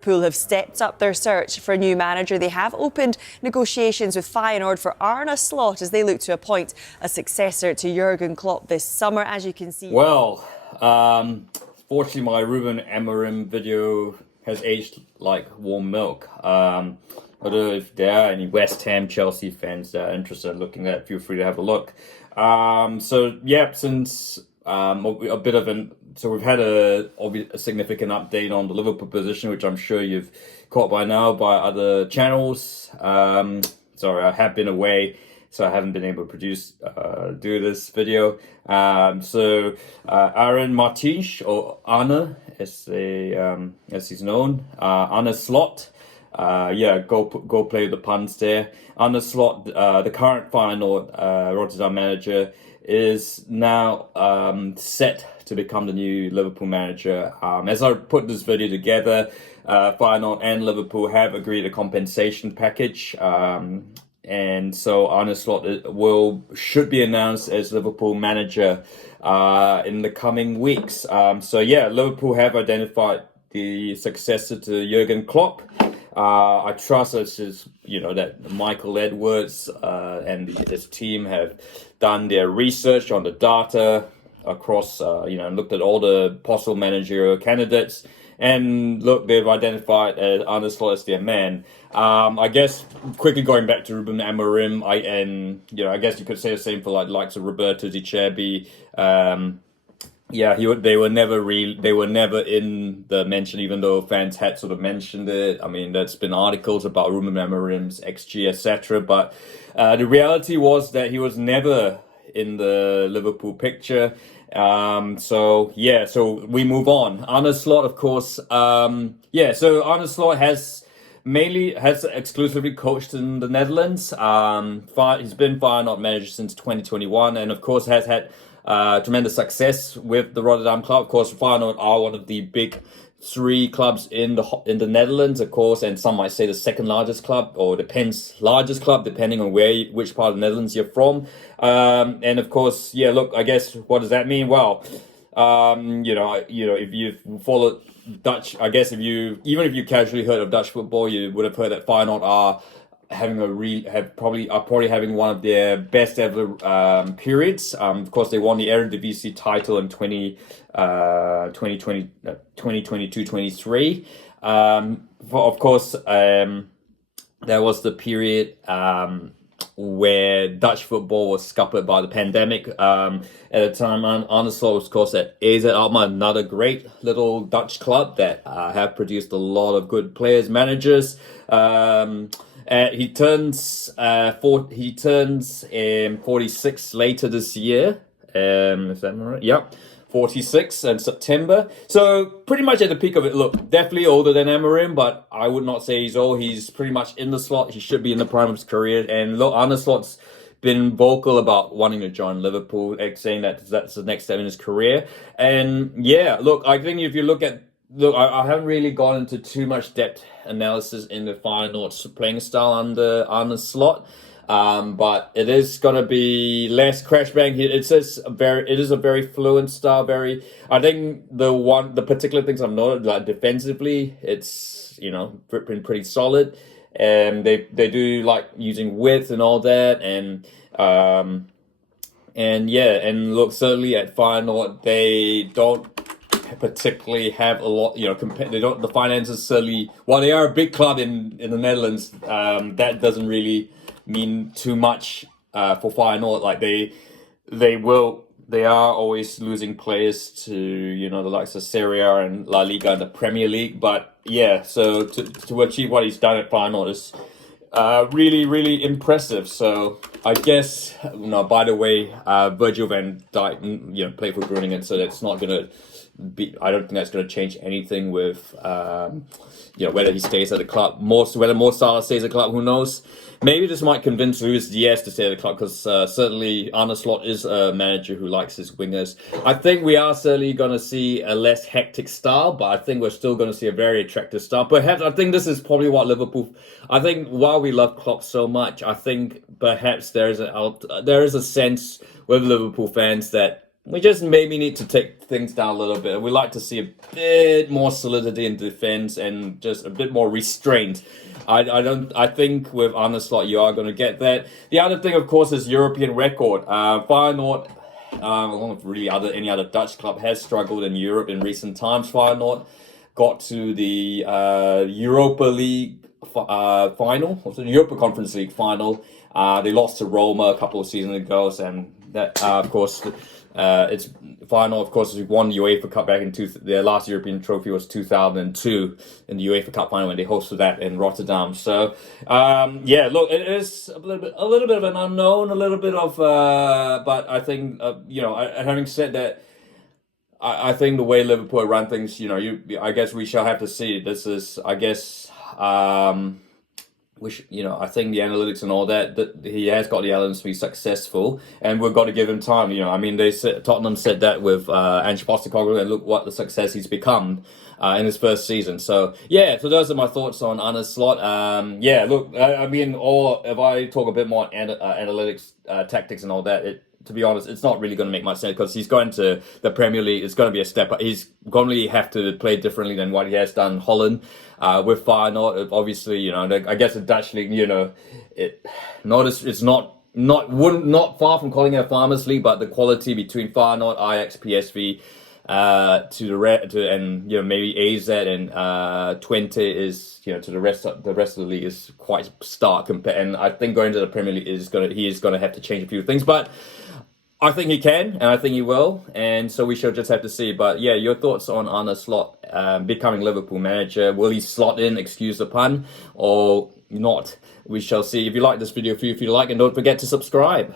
Liverpool have stepped up their search for a new manager. They have opened negotiations with Feyenoord for Arne Slot as they look to appoint a successor to Jurgen Klopp this summer, as you can see. Well, fortunately my Ruben Amorim video has aged like warm milk. I don't know if there are any West Ham, Chelsea fans that are interested in looking at it, feel free to have a look. Since a bit of an... So we've had a significant update on the Liverpool position, which I'm sure you've caught by now by other channels. Sorry, I have been away, so I haven't been able to do this video. Aaron Martins, or Arne, as he's known, Arne Slot. Go play the puns there. Arne Slot, the current Feyenoord Rotterdam manager, is now set to become the new Liverpool manager. As I put this video together, Feyenoord and Liverpool have agreed a compensation package, and so Arne Slot should be announced as Liverpool manager in the coming weeks. Liverpool have identified the successor to Jurgen Klopp. I trust that Michael Edwards and his team have done their research on the data across, and looked at all the possible managerial candidates. And look, they've identified Arne Slot as their man. I guess quickly going back to Ruben Amorim, I guess you could say the same for likes of Roberto Di Cerbi. They were never in the mention, even though fans had sort of mentioned it. I mean, there's been articles about Ruben Amorim's XG, etc. But the reality was that he was never in the Liverpool picture. So we move on. Arne Slot, of course. So Arne Slot has exclusively coached in the Netherlands. He's been Feyenoord manager since 2021, and of course has had tremendous success with the Rotterdam club. Of course, Feyenoord are one of the big three clubs in the Netherlands, of course, and some might say the second largest club, or largest club, depending on which part of the Netherlands you're from. And of course, I guess what does that mean? Well, if you've followed Dutch, I guess even if you casually heard of Dutch football, you would have heard that Feyenoord are probably having one of their best ever periods. Of course, they won the Eredivisie title in 2022-23. Of course, there was the period where Dutch football was scuppered by the pandemic. At the time, Arne Slot was, of course, at AZ Alkmaar, another great little Dutch club that have produced a lot of good players, managers. He turns 46 later this year. Is that right? Yep. 46 in September. So pretty much at the peak of it. Look, definitely older than Amorim, but I would not say he's old. He's pretty much in the slot. He should be in the prime of his career. And look, Arne Slot's been vocal about wanting to join Liverpool, saying that that's the next step in his career. And look, I think if you look at I haven't really gone into too much depth analysis in the Feyenoord's playing style under Arne Slot, but it is gonna be less crash bang. It is a very fluent style. I think the particular things I've noted, like defensively, it's been pretty solid, and they do like using width and all that, and look, certainly at Feyenoord they don't particularly have a lot, the finances certainly, while they are a big club in the Netherlands, that doesn't really mean too much for Feyenoord. Like they are always losing players to the likes of Serie A and La Liga and the Premier League, but so to achieve what he's done at Feyenoord is really, really impressive. So I guess, by the way, Virgil van Dijk, played for Groningen, so that's not gonna I don't think that's going to change anything with whether he stays at the club. Whether Mo Salah stays at the club, who knows? Maybe this might convince Luis Diaz to stay at the club, because certainly Arne Slot is a manager who likes his wingers. I think we are certainly going to see a less hectic style, but I think we're still going to see a very attractive style. Perhaps I think this is probably what Liverpool. I think while we love Klopp so much, I think perhaps there is a sense with Liverpool fans that we just maybe need to take things down a little bit. We like to see a bit more solidity in defense and just a bit more restraint. I think with Arne Slot you are going to get that. The other thing, of course, is European record. Feyenoord, along with really any other Dutch club, has struggled in Europe in recent times. Feyenoord got to the Europa League final, or the Europa Conference League final. They lost to Roma a couple of seasons ago, and that, of course, it's final. Of course, we won the UEFA Cup back in their last European trophy was 2002 in the UEFA Cup final when they hosted that in Rotterdam. So, yeah, look, it is a little bit of an unknown, a little bit of, but I think, having said that, I think the way Liverpool run things, I guess we shall have to see. This is, I guess, I think the analytics and all that he has got the elements to be successful, and we've got to give him time. Tottenham said that with Ange Postecoglou, and look what the success he's become in his first season. So so those are my thoughts on Arne Slot. If I talk a bit more analytics, tactics, and all that, to be honest, it's not really going to make much sense because he's going to the Premier League. It's going to be a step up. He's going to have to play differently than what he has done in Holland with Feyenoord. Obviously, I guess the Dutch league, it's not far from calling it a farmers league, but the quality between Feyenoord, Ajax, PSV, maybe AZ and Twente is to the rest of the league is quite stark. And I think going to the Premier League he is going to have to change a few things, but I think he can, and I think he will, and so we shall just have to see. But yeah, your thoughts on Arne Slot becoming Liverpool manager? Will he slot in, excuse the pun, or not? We shall see. If you like this video, feel free to like, and don't forget to subscribe.